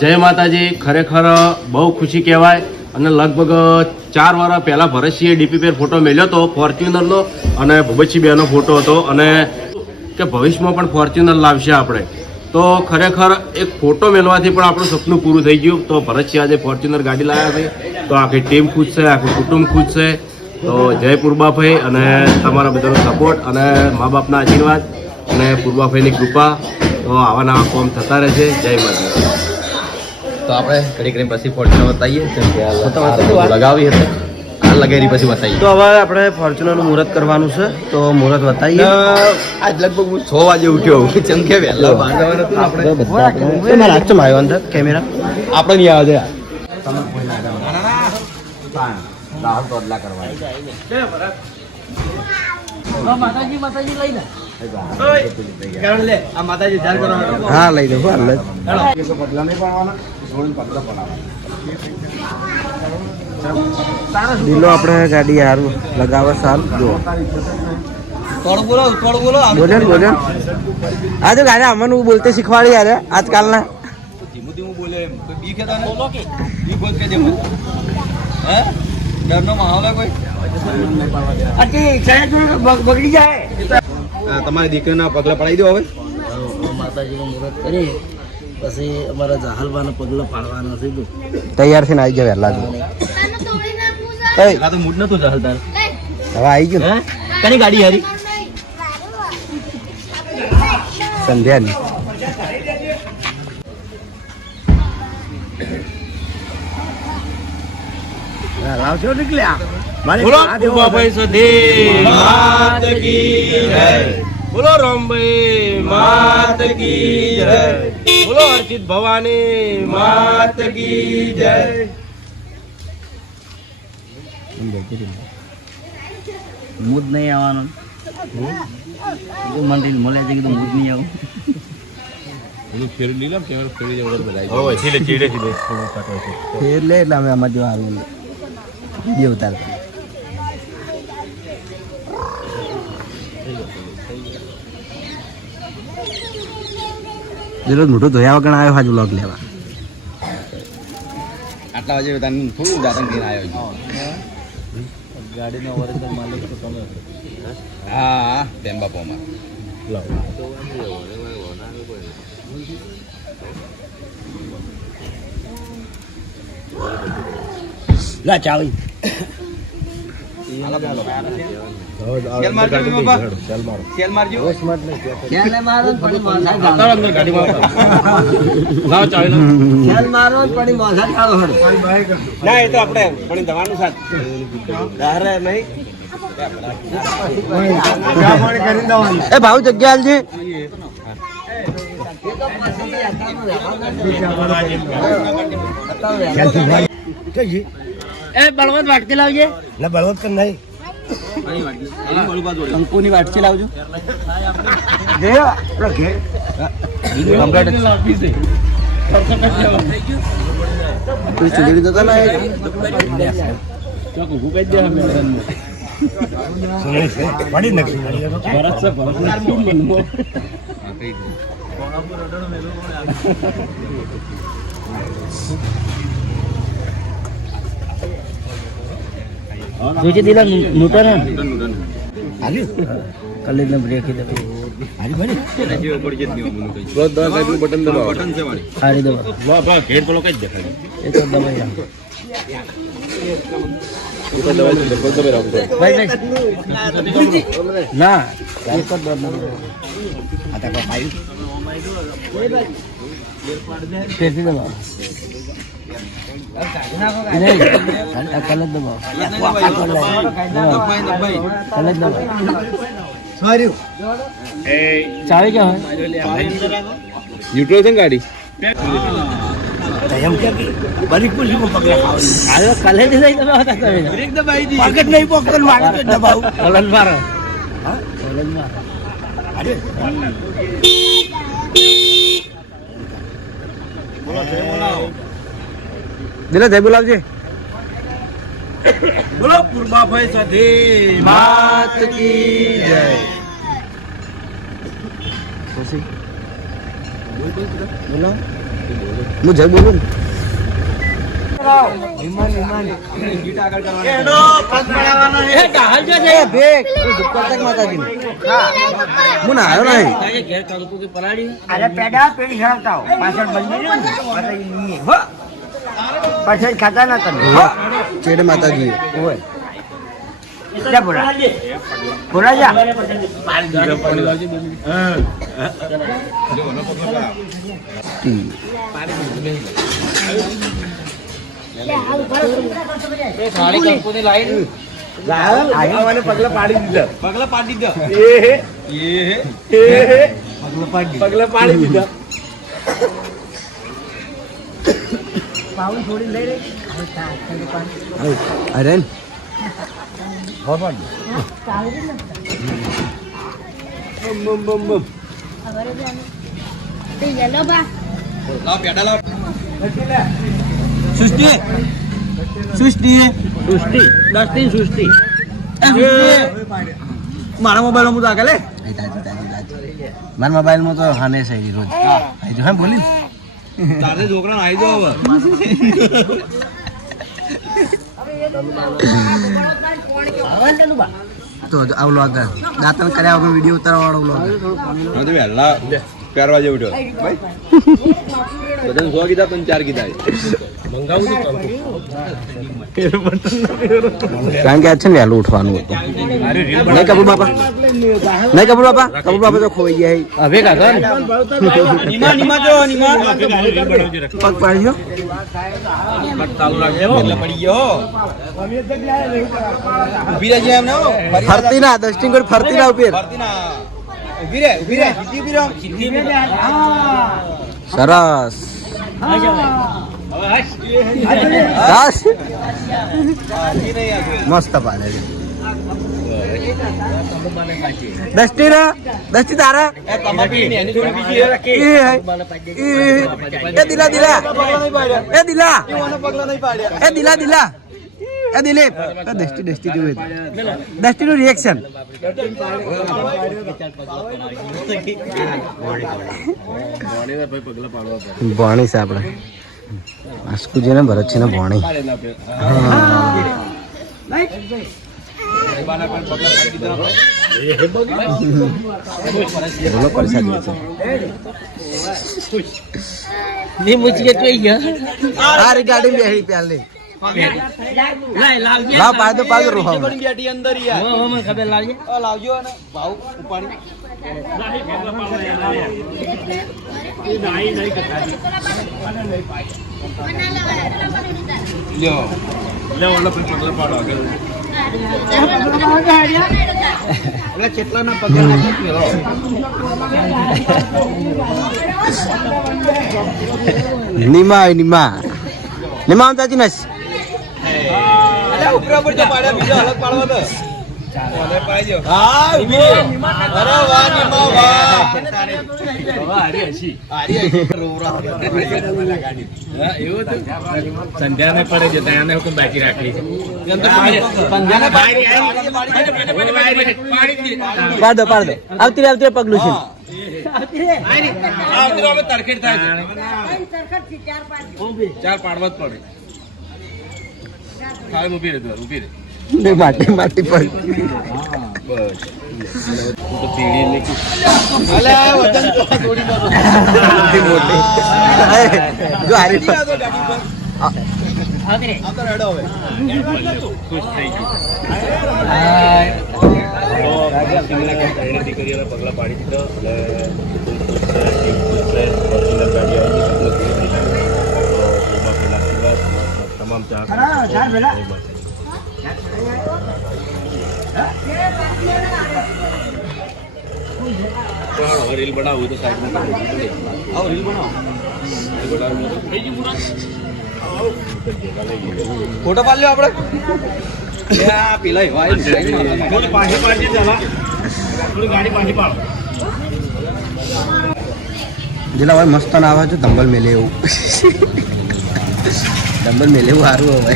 જય માતાજી, ખરેખર બહુ ખુશી કહેવાય અને લગભગ ચાર વર્ષ પહેલા ભરતસિંહે ડીપી પર ફોટો મેલ્યો હતો ફોર્ચ્યુનરનો અને ભૂપતસિંહ બેનો ફોટો હતો અને કે ભવિષ્યમાં પણ ફોર્ચ્યુનર લાવશે આપણે. તો ખરેખર એક ફોટો મેળવાથી પણ આપણું સપનું પૂરું થઈ ગયું. તો ભરતસિંહ આજે ફોર્ચ્યુનર ગાડી લાવ્યા છે. તો આખી ટીમ ખુશ છે, આખું કુટુંબ ખુશ છે. તો જય પૂર્વાભાઈ અને તમારા બધાનો સપોર્ટ અને મા બાપના આશીર્વાદ અને પૂર્વાભાઈની કૃપા. તો આવા નવા કોમ થતા રહેશે. જય માતા તો આપણે ઘડી કરી પછી ફોર્ચ્યુનર બતાવીએ જેમ કે આ લગાવી હતી આ લગાવી પછી બતાવીએ. તો હવે આપણે ફોર્ચ્યુનરનું મુહૂર્ત કરવાનું છે તો મુહૂર્ત બતાવીએ. આજ લગભગ હું છ વાગે ઉઠ્યો જેમ કે વહેલા આપણે રાખજો માયો અંદર કેમેરા આપણે નહીં આવે હા લઈ દઉં હાલ જ. દિલો આપણે ગાડી સારું લગાવે સાલ જો બોલો બોલે બોલો ને. આ જો ગાડી અમને બોલતે શીખવાડી યાર આજકાલના. ધીમું ધીમું બોલે એમ કોઈ બી કહેતા ને બોલો કે બી બોલ કે દે મને હે ડરનો માહોલ હે કોઈ હા, તમારી દીકરીના પગલા પડાવી દો હવે. માતાજીનું મુહૂર્ત કરી પછી અમારા જાહલબાના પગલા પાડવાના છે તૈયાર થઈને આવી જાવ વહેલા આ તો મૂડ નતું ચાલતા હવે આવી ગયું. હે? કની ગાડી હારી? સંધ્યાની લાવશો નીકળ્યા. મારે સુધી માત કી જય. બોલો રામભાઈ માત કી જય. બોલો અર્ચિત ભવાની માત કી જય. મૂડ નહીં આવવાનો. મંદિર મળે છે કીધું મૂડ નહીં આવું. ફેર લે એટલે અમે આમાં જોવા હારું વીડિયો ઉતારતા. જેલો મોટો ધોયા વગર આવ્યો હાજુ લોક લેવા આટલા વાગે તને થોડું જાતન કરીને આવ્યો ગાડીનો ઓરિજિનલ માલિક તો તમે હા હા તેમ બાપોમાં લા ચાવી સેલ મારજો બી બાપા સેલ મારજો અંદર ગાડીમાં લાવ ચાવી લાવ ના એ તો આપણે પણ દવાનું સાથ દારે નહીં. એ ભાવ જગ્યા આલજે. એ બળવત વાટકી લાવજે. ના બળવંત કર નહીં. કંકુની વાટકી લાવજો. તું જોજે દિલા નૂટન? કલેજ ને બ્રેક દે બટન દબાવો. બટન છે વાળી હારી દો વાહ વાહ ઘેર પેલો કઈ દેખાય. એ તો દબાઈ રાખો. ભાઈ ભાઈ. ના ફેરથી દબાવો. નહીં આ કલર દબાવો દબાઈ દબાઈ કલર દબાવો ચાવી ક્યાં હોય ન્યુટ્રલ છે ને ગાડી આજે કલરથી લઈ તમે હતા તમે બ્રેક દબાઈ દી પકડ નહીં પકડ મારે દબાવ કલર મારો કલર મારો દિલા જય બોલાવજે. બોલો પૂર્વાભાઈ સુધી માત કી જય. પછી બોલો. હું જય બોલું અરે પેડા પેલી ખરાબતા પાછળ બંધ પાછળ ખાતા ના તમે ચેડ માતાજી. જા બોલા બોલા જા. પગલા પાડી દીધા. એ હે. પગલા પાડી દીધા. અરે લાવ પેડા લાવ સૃષ્ટિ. સૃષ્ટિ. સૃષ્ટિ દસની સૃષ્ટિ મારા મોબાઈલમાં આગળ લે. મારા મોબાઈલમાં તો હાને સહી રોજ. આઈ જો બોલી. તારે છોકરા આવી જાવ હવે. તો આ વ્લોગ દાંતણ કર્યા વગર વીડિયો ઉતારવા વાળો વ્લોગ વહેલા. પહેરવા જેવું ઉઠ્યો ભાઈ. બધાને સો કીધા પણ ચાર કીધા. કારણ કે આ છે ને વહેલું ઉઠવાનું હતું. નહીં કપૂર બાપા? નહીં કપૂર બાપા? કપૂર બાપા તો ખોઈ ગયા હવે કાકા પગ પાડ્યો ફરતી ના દસ્ટિંગ ફરતી ના ઉપર ફરતી ના ઊભી રહે ઊભી રહે સીધી ઊભી રહો સરસ બસ સીધી નહીં આ મસ્ત પાડે છે દસ્તી રે દસ્તી તારા એ તમારી પીની એની જોડે બીજી એ હે. એ એ દિલા દિલા પગલા નહીં પાડ્યા એ દિલા મને પગલા નહીં પાડ્યા એ દિલા દિલા એ દિલીપ એ દસ્તી દસ્તી જોવે દસ્તી નું રિએક્શન ભણી છે આપણે આસ્કુજી ને ભરત છે ને ભણી બોલો પરસાદ છે આ રી ગાડી બેહી પહેલી લાવ પાડો પાડો રોહો પડી બેઠી અંદર યાર આ લાવજો ને ભાવ ઉપાડી લ્યો લ્યો ઓલા પણ પગલા પાડો આગળ એટલે કેટલાના પગલા નાખો નિમા આવે નિમા નિમા આમ ચાચી નસ અલ્યા ઉપર ઉપર જો પાડે બીજો અલગ પાડવા દે ઓલે પાડી અરે છે ત્યાં હુકમ બાકી રાખી પાડો તો પાડી પાડી પાડ દો પાડ દો આવતી રે આવતી પગલું છે આ મિત્રો અમે તરખેડ થાય છે ચાર પાડવા જ પડે ખાલી ઊભી રહે તું ઊભી રહે માટી માટી પર. અલે વજન તો થોડી મોટી. મોટી જો હારી પર. આ ચાર પાડી ચાર રીલ બનાવવું તો સાઈડમાં આવો રીલ બનાવો. ફોટો પાડ લ્યો આપણે. પેલા એવા થોડી પાછી થોડી ગાડી પાછી પાડો. જેલા ભાઈ મસ્ત ના આવે છે દંબલ મેલે એવું. દંબલ મેલે એવું સારું હવે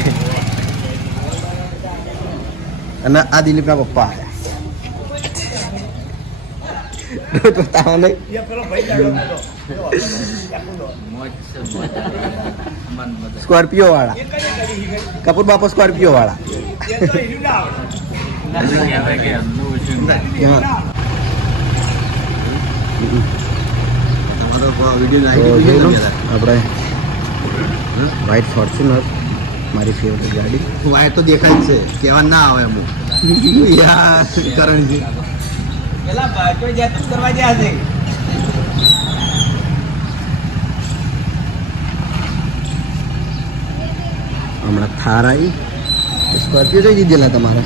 અને આ દિલીપના પપ્પા સ્કોર્પિયો વાળા કપૂર બાપા સ્કોર્પિયો વાળા આપણે વ્હાઇટ ફોર્ચ્યુનર મારી ફેવરેટ ગાડી. વાય તો દેખાય છે. કેવા ના આવે અમુક. યાર કરણજી કરવા ગયા છે? હમણાં થાર આવી. સ્કોર્પિયો જોઈ દીધેલા તમારે?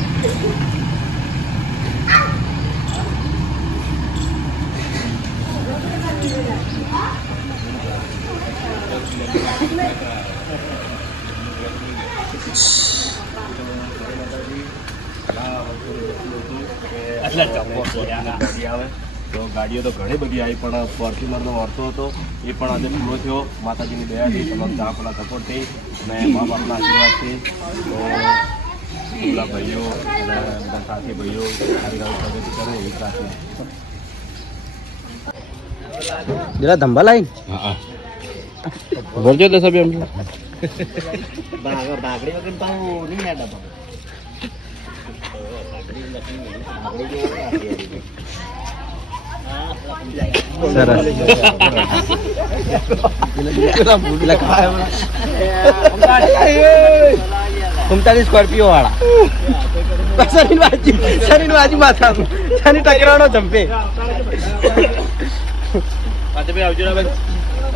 આવે. તો ગાડીઓ તો ઘણી બધી આવી પણ ફોર્ચ્યુનરનો વર્તો હતો એ પણ આજે પૂરો થયો. માતાજીની દયાથી તમામ ચાપના સપોર્ટથી અને મા બાપના આશીર્વાદથી. તો બધા ભાઈઓ બધા સાથી ભાઈઓ સારી સારી પ્રગતિ કરે એવી પ્રાર્થના. જરા ધંબા લાઈન? ભરજો તો સભ્ય ભાગડી વગર તો નહીં યાદ ઉમતાલીસ સ્કોર્પિયો વાળા. શરીર બાજુ શરીર બાજુ માથા શની ટકરાણો જંપે.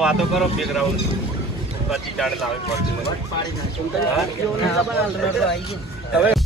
વાતો કરો બેક રાઉન્ડ પચીસ ચાળ લાવે ફોર્ચ્યુનર. હવે